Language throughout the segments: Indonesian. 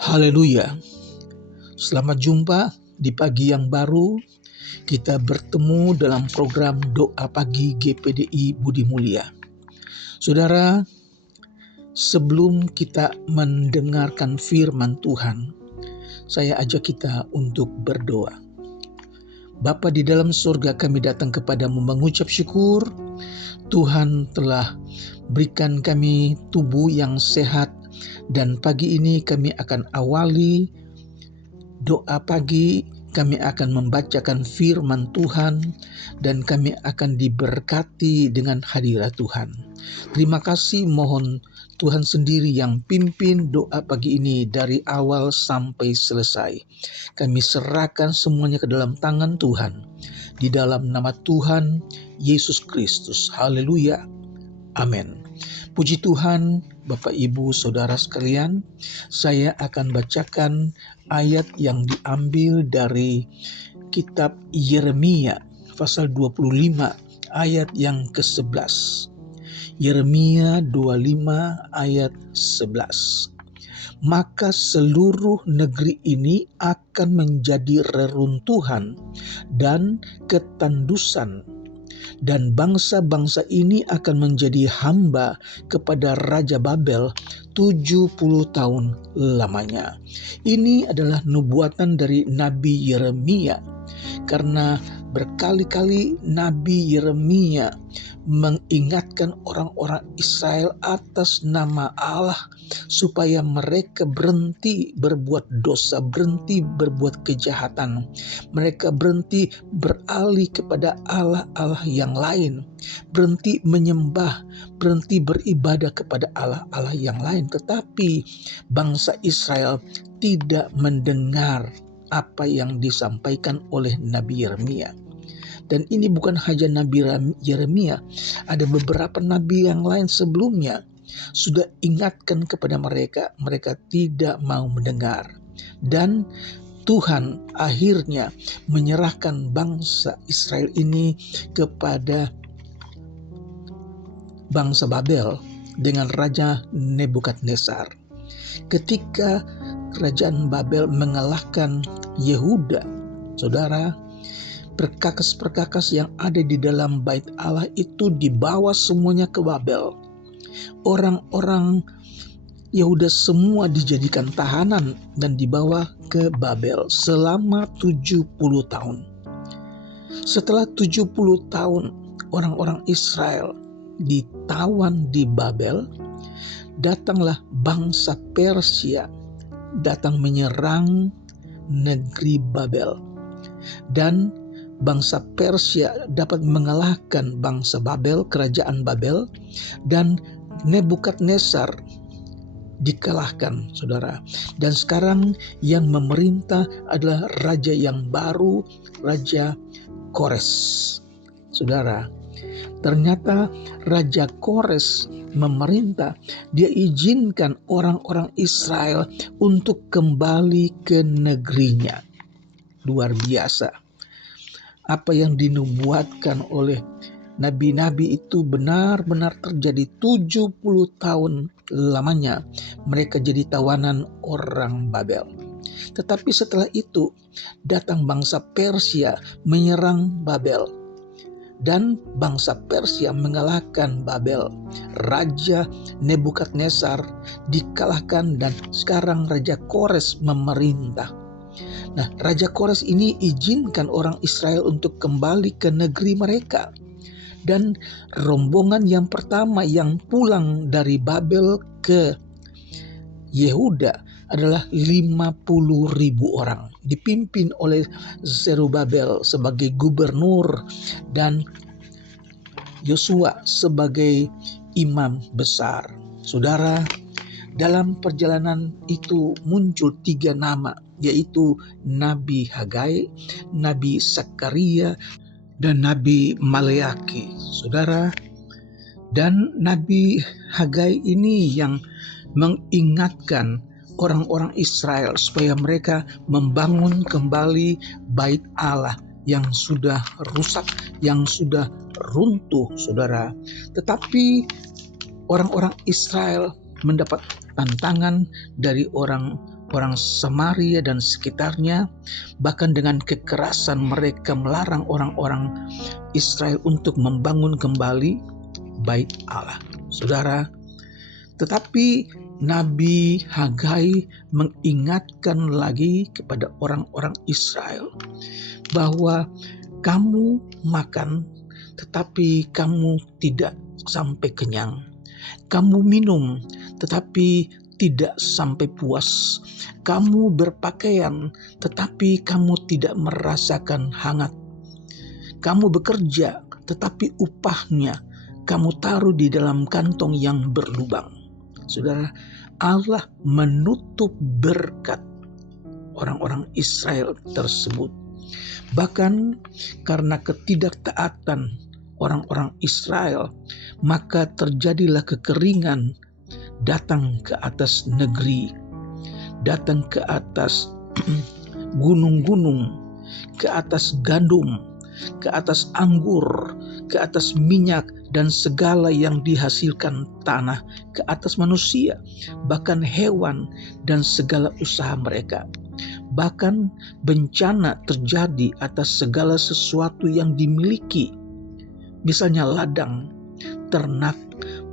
Haleluya. Selamat jumpa di pagi yang baru. Kita bertemu dalam program Doa Pagi GPDI Budi Mulia. Saudara, sebelum kita mendengarkan firman Tuhan, saya ajak kita untuk berdoa. Bapa di dalam surga, kami datang kepadamu mengucap syukur. Tuhan telah berikan kami tubuh yang sehat, dan pagi ini kami akan awali doa pagi. Kami akan membacakan firman Tuhan dan kami akan diberkati dengan hadirat Tuhan. Terima kasih, mohon Tuhan sendiri yang pimpin doa pagi ini dari awal sampai selesai. Kami serahkan semuanya ke dalam tangan Tuhan. Di dalam nama Tuhan Yesus Kristus. Haleluya. Amin. Puji Tuhan, Bapak Ibu Saudara sekalian, saya akan bacakan ayat yang diambil dari kitab Yeremia pasal 25 ayat yang ke-11. Yeremia 25 ayat 11. Maka seluruh negeri ini akan menjadi reruntuhan dan ketandusan, dan bangsa-bangsa ini akan menjadi hamba kepada Raja Babel 70 tahun lamanya. Ini adalah nubuatan dari Nabi Yeremia, karena berkali-kali Nabi Yeremia mengingatkan orang-orang Israel atas nama Allah supaya mereka berhenti berbuat dosa, berhenti berbuat kejahatan. Mereka berhenti beralih kepada Allah-Allah yang lain, berhenti menyembah, berhenti beribadah kepada Allah-Allah yang lain. Tetapi bangsa Israel tidak mendengar apa yang disampaikan oleh Nabi Yeremia. Dan ini bukan hanya Nabi Yeremia, ada beberapa nabi yang lain sebelumnya sudah ingatkan kepada mereka, mereka tidak mau mendengar. Dan Tuhan akhirnya menyerahkan bangsa Israel ini kepada bangsa Babel dengan Raja Nebukadnezar. Ketika kerajaan Babel mengalahkan Yehuda, saudara, perkakas-perkakas yang ada di dalam bait Allah itu dibawa semuanya ke Babel. Orang-orang Yehuda semua dijadikan tahanan dan dibawa ke Babel selama 70 tahun. Setelah 70 tahun orang-orang Israel ditawan di Babel, datanglah bangsa Persia datang menyerang negeri Babel. Dan bangsa Persia dapat mengalahkan bangsa Babel, kerajaan Babel, dan Nebukadnezar dikalahkan, saudara. Dan sekarang yang memerintah adalah raja yang baru, Raja Kores. Saudara, ternyata Raja Kores memerintah, dia izinkan orang-orang Israel untuk kembali ke negerinya. Luar biasa. Apa yang dinubuatkan oleh nabi-nabi itu benar-benar terjadi. 70 tahun lamanya mereka jadi tawanan orang Babel. Tetapi setelah itu datang bangsa Persia menyerang Babel, dan bangsa Persia mengalahkan Babel. Raja Nebukadnezar dikalahkan dan sekarang Raja Kores memerintah. Nah, Raja Kores ini izinkan orang Israel untuk kembali ke negeri mereka. Dan rombongan yang pertama yang pulang dari Babel ke Yehuda adalah 50.000 orang, dipimpin oleh Zerubabel sebagai gubernur dan Yosua sebagai imam besar. Saudara, dalam perjalanan itu muncul 3 nama, yaitu Nabi Hagai, Nabi Sakaria, dan Nabi Maleaki. Saudara, dan Nabi Hagai ini yang mengingatkan orang-orang Israel supaya mereka membangun kembali bait Allah yang sudah rusak, yang sudah runtuh, saudara. Tetapi orang-orang Israel mendapat tantangan dari orang orang Samaria dan sekitarnya, bahkan dengan kekerasan mereka melarang orang-orang Israel untuk membangun kembali bait Allah. Saudara, tetapi Nabi Hagai mengingatkan lagi kepada orang-orang Israel bahwa kamu makan tetapi kamu tidak sampai kenyang. Kamu minum tetapi tidak sampai puas. Kamu berpakaian tetapi kamu tidak merasakan hangat. Kamu bekerja tetapi upahnya kamu taruh di dalam kantong yang berlubang. Saudara, Allah menutup berkat orang-orang Israel tersebut. Bahkan karena ketidaktaatan orang-orang Israel, maka terjadilah kekeringan datang ke atas negeri, datang ke atas gunung-gunung, ke atas gandum, ke atas anggur, ke atas minyak, dan segala yang dihasilkan tanah, ke atas manusia, bahkan hewan dan segala usaha mereka. Bahkan bencana terjadi atas segala sesuatu yang dimiliki, misalnya ladang, ternak,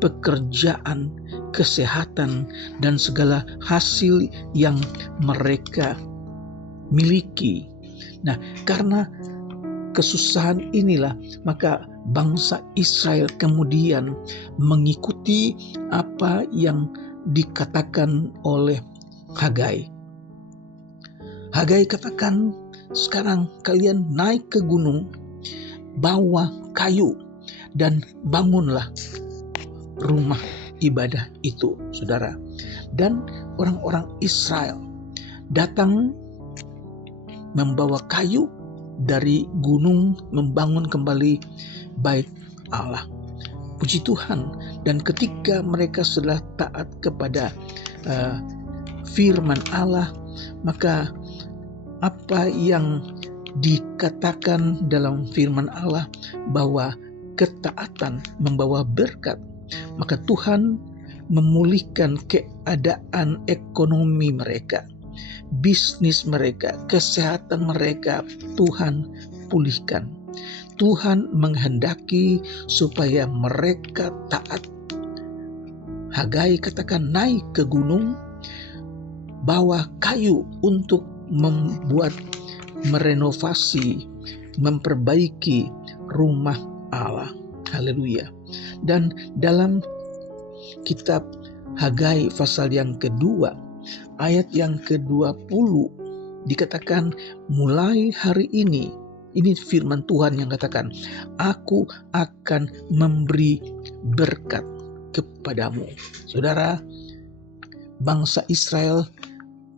pekerjaan, kesehatan, dan segala hasil yang mereka miliki. Nah, karena kesusahan inilah, maka bangsa Israel kemudian mengikuti apa yang dikatakan oleh Hagai. Hagai katakan, sekarang kalian naik ke gunung, bawa kayu, dan bangunlah rumah ibadah itu, saudara. Dan orang-orang Israel datang membawa kayu dari gunung, membangun kembali bait Allah. Puji Tuhan. Dan ketika mereka sudah taat kepada firman Allah, maka apa yang dikatakan dalam firman Allah bahwa ketaatan membawa berkat, maka Tuhan memulihkan keadaan ekonomi mereka, bisnis mereka, kesehatan mereka. Tuhan pulihkan. Tuhan menghendaki supaya mereka taat. Hagai katakan, naik ke gunung, bawa kayu untuk membuat, merenovasi, memperbaiki rumah Allah. Haleluya. Dan dalam kitab Hagai pasal yang kedua, ayat yang ke-20 dikatakan, mulai hari ini firman Tuhan yang katakan, aku akan memberi berkat kepadamu. Saudara, bangsa Israel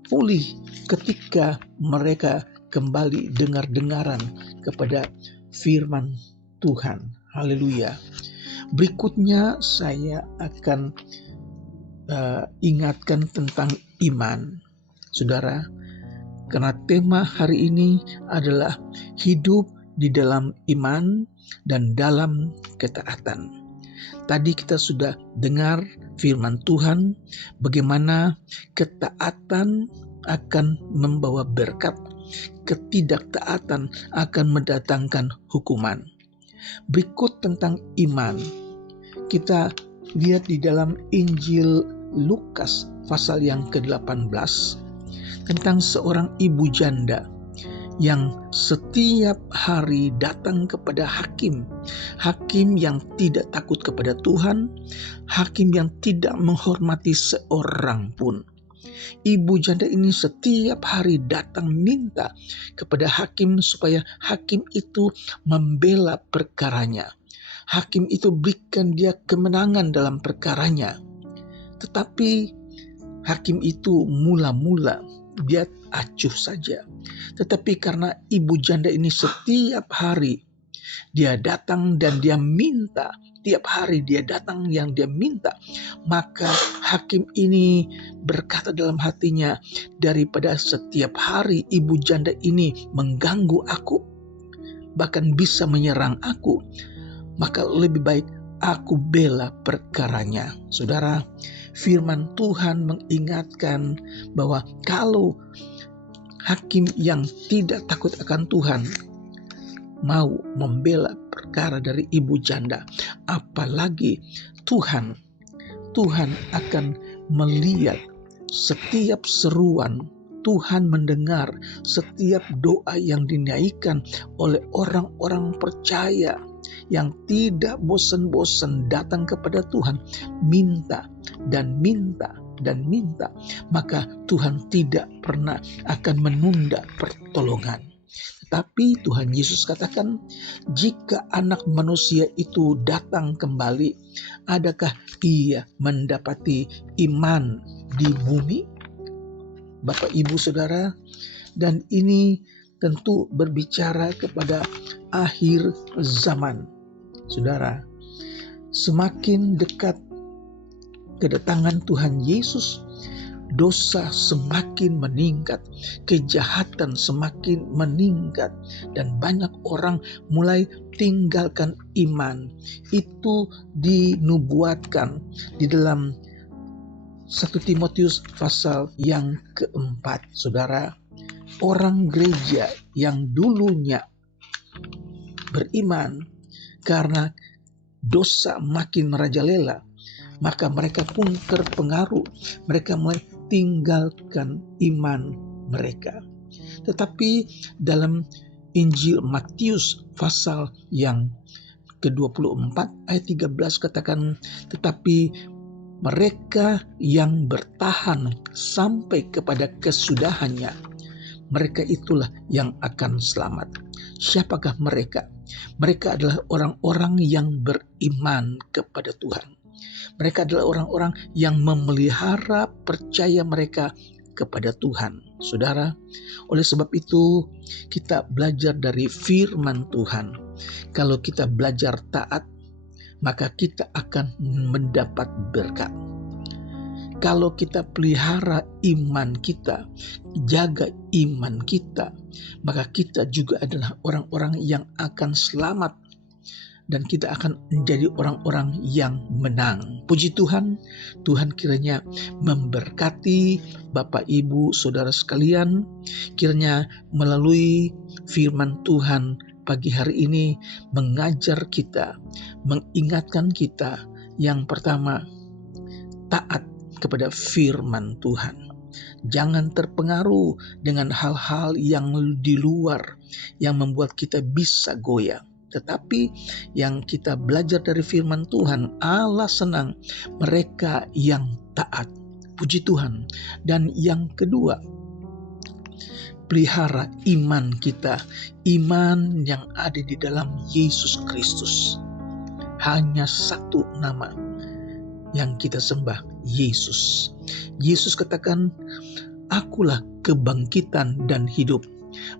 pulih ketika mereka kembali dengar-dengaran kepada firman Tuhan. Haleluya. Berikutnya saya akan ingatkan tentang iman. Saudara, karena tema hari ini adalah hidup di dalam iman dan dalam ketaatan. Tadi kita sudah dengar firman Tuhan, bagaimana ketaatan akan membawa berkat, ketidaktaatan akan mendatangkan hukuman. Berikut tentang iman, kita lihat di dalam Injil Lukas pasal yang ke-18 tentang seorang ibu janda yang setiap hari datang kepada hakim yang tidak takut kepada Tuhan, hakim yang tidak menghormati seorang pun. Ibu janda ini setiap hari datang minta kepada hakim supaya hakim itu membela perkaranya. Hakim itu berikan dia kemenangan dalam perkaranya. Tetapi hakim itu mula-mula dia acuh saja. Tetapi karena ibu janda ini setiap hari dia datang dan dia minta, tiap hari dia datang yang dia minta, maka hakim ini berkata dalam hatinya, daripada setiap hari ibu janda ini mengganggu aku, bahkan bisa menyerang aku, maka lebih baik aku bela perkaranya. Saudara, Firman Tuhan mengingatkan bahwa kalau hakim yang tidak takut akan Tuhan mau membela perkara dari ibu janda, apalagi Tuhan akan melihat setiap seruan. Tuhan mendengar setiap doa yang dinaikkan oleh orang-orang percaya yang tidak bosan-bosan datang kepada Tuhan, minta dan minta dan minta, maka Tuhan tidak pernah akan menunda pertolongan. Tapi Tuhan Yesus katakan, jika anak manusia itu datang kembali, adakah ia mendapati iman di bumi? Bapak, Ibu, Saudara, dan ini tentu berbicara kepada akhir zaman. Saudara, semakin dekat kedatangan Tuhan Yesus, dosa semakin meningkat, kejahatan semakin meningkat, dan banyak orang mulai tinggalkan iman. Itu dinubuatkan di dalam 1 Timotius pasal yang keempat. Saudara, orang gereja yang dulunya beriman karena dosa makin merajalela, maka mereka pun terpengaruh. Mereka mulai tinggalkan iman mereka. Tetapi dalam Injil Matius pasal yang ke-24 ayat 13 katakan, tetapi mereka yang bertahan sampai kepada kesudahannya, mereka itulah yang akan selamat. Siapakah mereka? Mereka adalah orang-orang yang beriman kepada Tuhan. Mereka adalah orang-orang yang memelihara percaya mereka kepada Tuhan. Saudara, oleh sebab itu kita belajar dari firman Tuhan. Kalau kita belajar taat, maka kita akan mendapat berkat. Kalau kita pelihara iman kita, jaga iman kita, maka kita juga adalah orang-orang yang akan selamat, dan kita akan menjadi orang-orang yang menang. Puji Tuhan, Tuhan kiranya memberkati Bapak, Ibu, Saudara sekalian. Kiranya melalui firman Tuhan pagi hari ini mengajar kita, mengingatkan kita, yang pertama, taat kepada firman Tuhan. Jangan terpengaruh dengan hal-hal yang di luar yang membuat kita bisa goyah. Tetapi yang kita belajar dari firman Tuhan, Allah senang mereka yang taat. Puji Tuhan. Dan yang kedua, pelihara iman kita, iman yang ada di dalam Yesus Kristus. Hanya satu nama yang kita sembah, Yesus. Yesus katakan, akulah kebangkitan dan hidup.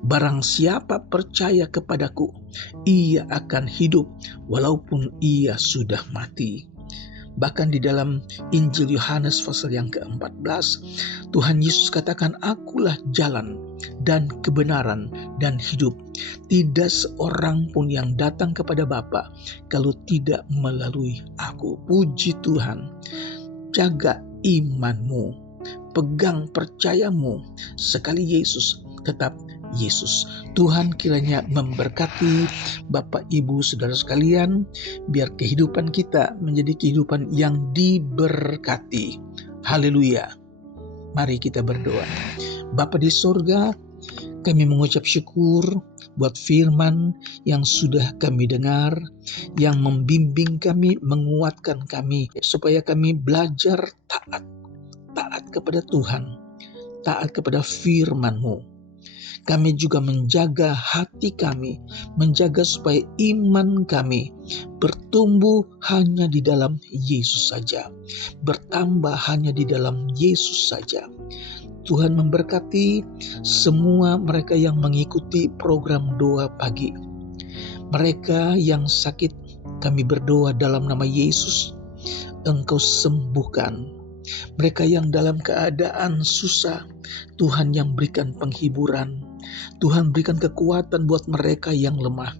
Barang siapa percaya kepadaku, ia akan hidup walaupun ia sudah mati. Bahkan di dalam Injil Yohanes pasal yang ke-14, Tuhan Yesus katakan, akulah jalan dan kebenaran dan hidup. Tidak seorang pun yang datang kepada Bapa kalau tidak melalui aku. Puji Tuhan. Jaga imanmu, pegang percayamu. Sekali Yesus, tetap Yesus. Tuhan kiranya memberkati Bapak, Ibu, Saudara sekalian, biar kehidupan kita menjadi kehidupan yang diberkati. Haleluya. Mari kita berdoa. Bapa di sorga, kami mengucap syukur buat firman yang sudah kami dengar, yang membimbing kami, menguatkan kami, supaya kami belajar taat kepada Tuhan, taat kepada firman-Mu. Kami juga menjaga hati kami, menjaga supaya iman kami bertumbuh hanya di dalam Yesus saja, bertambah hanya di dalam Yesus saja. Tuhan memberkati semua mereka yang mengikuti program doa pagi. Mereka yang sakit, kami berdoa dalam nama Yesus, Engkau sembuhkan. Mereka yang dalam keadaan susah, Tuhan yang berikan penghiburan. Tuhan berikan kekuatan buat mereka yang lemah.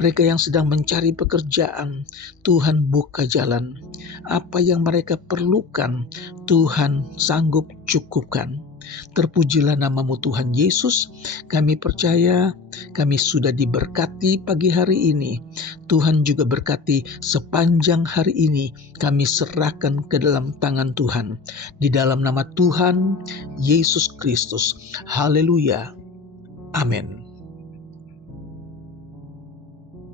Mereka yang sedang mencari pekerjaan, Tuhan buka jalan. Apa yang mereka perlukan, Tuhan sanggup cukupkan. Terpujilah namamu Tuhan Yesus. Kami percaya kami sudah diberkati pagi hari ini. Tuhan juga berkati sepanjang hari ini. Kami serahkan ke dalam tangan Tuhan. Di dalam nama Tuhan Yesus Kristus. Haleluya. Amin.